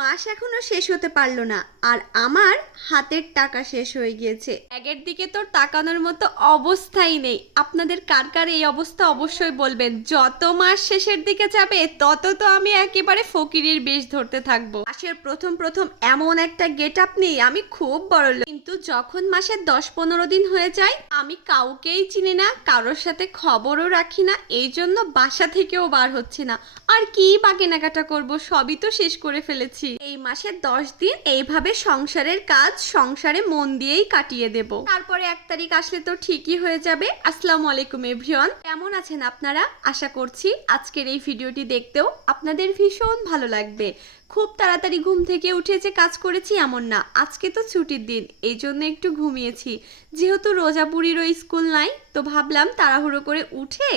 মাস এখনও শেষ হতে পারল না আর আমার হাতের টাকা শেষ হয়ে গিয়েছে। একের দিকে তোর তাকানোর মতো অবস্থাই নেই। আপনাদের কার কার এই অবস্থা অবশ্যই বলবেন। যত মাস শেষের দিকে যাবে তত তো আমি একেবারে ফকিরের বেশ ধরতে থাকব। মাসের প্রথম প্রথম এমন একটা গেট আপ নেই আমি খুব বড় লোক। কিন্তু যখন মাসের দশ পনেরো দিন হয়ে যায় আমি কাউকেই চিনি না, কারোর সাথে খবরও রাখি না, এই জন্য বাসা থেকেও বার হচ্ছে না। আর কি বা কেনাকাটা করব সবই তো শেষ করে ফেলেছি। এই মাসের দশ দিন এইভাবে সংসারের কাজ সংসারে মন দিয়েই কাটিয়ে দেব। তারপরে এক তারিখ আসলে তো ঠিকই হয়ে যাবে। আসসালামু আলাইকুম, এভরিওয়ান। কেমন আছেন আপনারা? আশা করছি আজকের এই ভিডিওটি দেখতেও আপনাদের ভীষণ ভালো লাগবে। খুব তাড়াতাড়ি ঘুম থেকে উঠে যে কাজ করেছি এমন না। আজকে তো ছুটির দিন, এই জন্য একটু ঘুমিয়েছি। যেহেতু রোজাপুরিরও স্কুল নাই। তো ভাবলাম তাড়াহুড়ো করে উঠে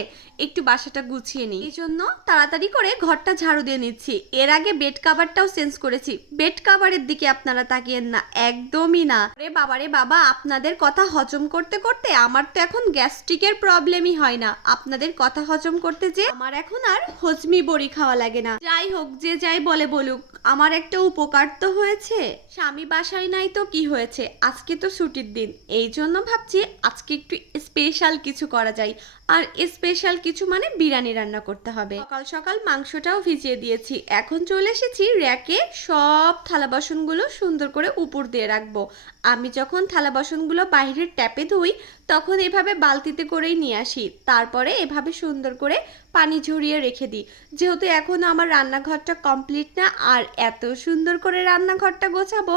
একটু বাসাটা গুছিয়ে নিই। এই জন্য তাড়াতাড়ি করে ঘরটা ঝাড়ু দিয়ে নিচ্ছি। এর আগে বেড কাভারটাও চেঞ্জ করেছি। বেড কাভারের দিকে আপনারা তাকিয়েন না, একদমই না। রে বাবারে বাবা, আপনাদের কথা হজম করতে করতে আমার তো এখন গ্যাস্ট্রিকের প্রবলেমই হয় না। আপনাদের কথা হজম করতে যে আমার এখন আর হজমি বড়ি খাওয়া লাগে না। যাই হোক, যে যাই বলে বলুক, আমার একটা উপকার তো হয়েছে। স্বামী বাসায় নাই তো কি হয়েছে? আজকে তো ছুটির দিন। এই জন্য ভাবছি আজকে একটু স্পেশাল কিছু করা যায়। আর স্পেশাল কিছু মানে বিরিয়ানি রান্না করতে হবে। সকাল সকাল মাংসটাও ভিজিয়ে দিয়েছি। এখন চলে এসেছি র্যাকে সব থালা বাসনগুলো সুন্দর করে উপর দিয়ে রাখব। আমি যখন থালা বাসনগুলো বাইরের ট্যাপে ধুই, তখন এভাবে বালতিতে করেই নিয়ে আসি। তারপরে এভাবে সুন্দর করে পানি ঝরিয়ে রেখে দিই। যেহেতু এখনও আমার রান্নাঘরটা কমপ্লিট না, আর এত সুন্দর করে রান্নাঘরটা গোছাবো,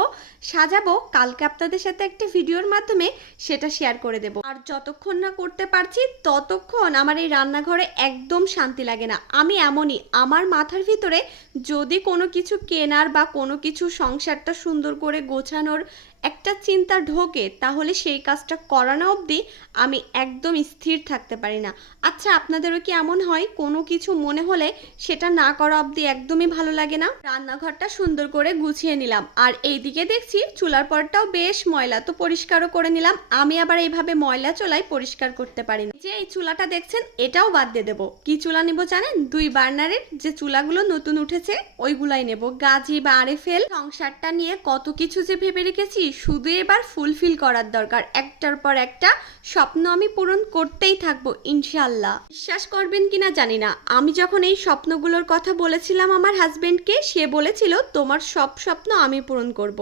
সাজাবো, কালকে আপনাদের সাথে একটা ভিডিওর মাধ্যমে সেটা শেয়ার করে দেব। আর যতক্ষণ না করতে পারছি, ততক্ষণ আমার এই রান্নাঘরে একদম শান্তি লাগে না। আমি এমনই, আমার মাথার ভিতরে যদি কোনো কিছু কেনার বা কোনো কিছু সংসারটা সুন্দর করে গোছানোর একটা চিন্তা ঢোকে, তাহলে সেই কাজটা করানো অবধি আমি একদম স্থির থাকতে পারি না। আচ্ছা আপনাদেরও কি এমন হয়? কোনো কিছু মনে হলে সেটা না করা অবধি একদমই ভালো লাগে না। রান্নাঘরটা সুন্দর করে গুছিয়ে নিলাম। আর এইদিকে দেখছি চুলার পরটাও বেশ ময়লা, তো পরিষ্কারও করে নিলাম। আমি আবার এইভাবে ময়লা চুলাই পরিষ্কার করতে পারি না। যে এই চুলাটা দেখছেন, এটাও বাদ দিয়ে দেবো। কি চুলা নেব জানেন? দুই বার্নারের যে চুলাগুলো নতুন উঠেছে, ওইগুলাই নেব। গাজি বা আরেফেল, সংসারটা নিয়ে কত কিছু যে ভেবে রেখেছি শুধু এবার ফুলফিল করার দরকার। একটার পর একটা স্বপ্ন আমি পূরণ করতেই থাকব ইনশাল্লাহ বিশ্বাস করবেন কিনা জানি না। আমি যখন এই স্বপ্নগুলোর কথা বলেছিলাম আমার হাজবেন্ডকে সে বলেছিল, তোমার সব স্বপ্ন আমি পূরণ করব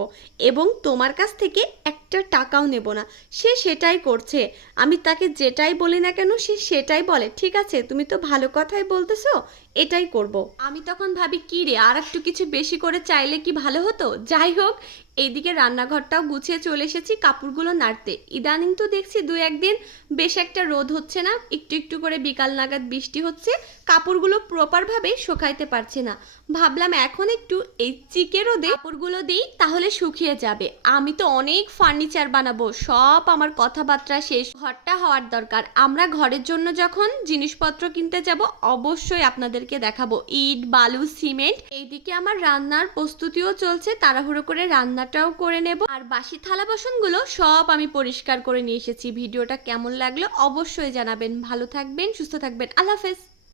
এবং তোমার কাছ থেকে একটা টাকাও নেব না। সে সেটাই করছে। আমি তাকে যেটাই বলি না কেন, সে সেটাই বলে। ঠিক আছে, তুমি তো ভালো কথাই বলতেছো এটাই করব। আমি তখন ভাবি, কি রে, আর একটু কিছু বেশি করে চাইলে কি ভালো হতো? যাই হোক, এইদিকে রান্নাঘরটাও গুছিয়ে চলে এসেছি কাপড়গুলো নাড়তে। ইদানিং তো দেখছি দু একদিন বেশ একটা রোদ হচ্ছে না, একটু একটু করে বিকাল নাগাদ বৃষ্টি হচ্ছে, কাপড়গুলো প্রপারভাবে শুকাইতে পারছে না। ভাবলাম এখন একটু এই চিকে রোদে কাপড়গুলো দিই, তাহলে শুকিয়ে যাবে। আমি তো অনেক ফার্নিচার বানাবো, সব আমার কথাবার্তা শেষ। ঘরটা হওয়ার দরকার। আমরা ঘরের জন্য যখন জিনিসপত্র কিনতে যাব, অবশ্যই আপনাদেরকে দেখাবো। ইট, বালু, সিমেন্ট, এইদিকে আমার রান্নার প্রস্তুতিও চলছে, তাড়াহুড়ো করে রান্নাটাও করে নেব। আর বাসি থালা বাসনগুলো সব আমি পরিষ্কার করে নিয়ে এসেছি। ভিডিওটা কেমন লাগল অবশ্যই জানাবেন। ভালো থাকবেন, সুস্থ থাকবেন। আল্লাহ হাফেজ।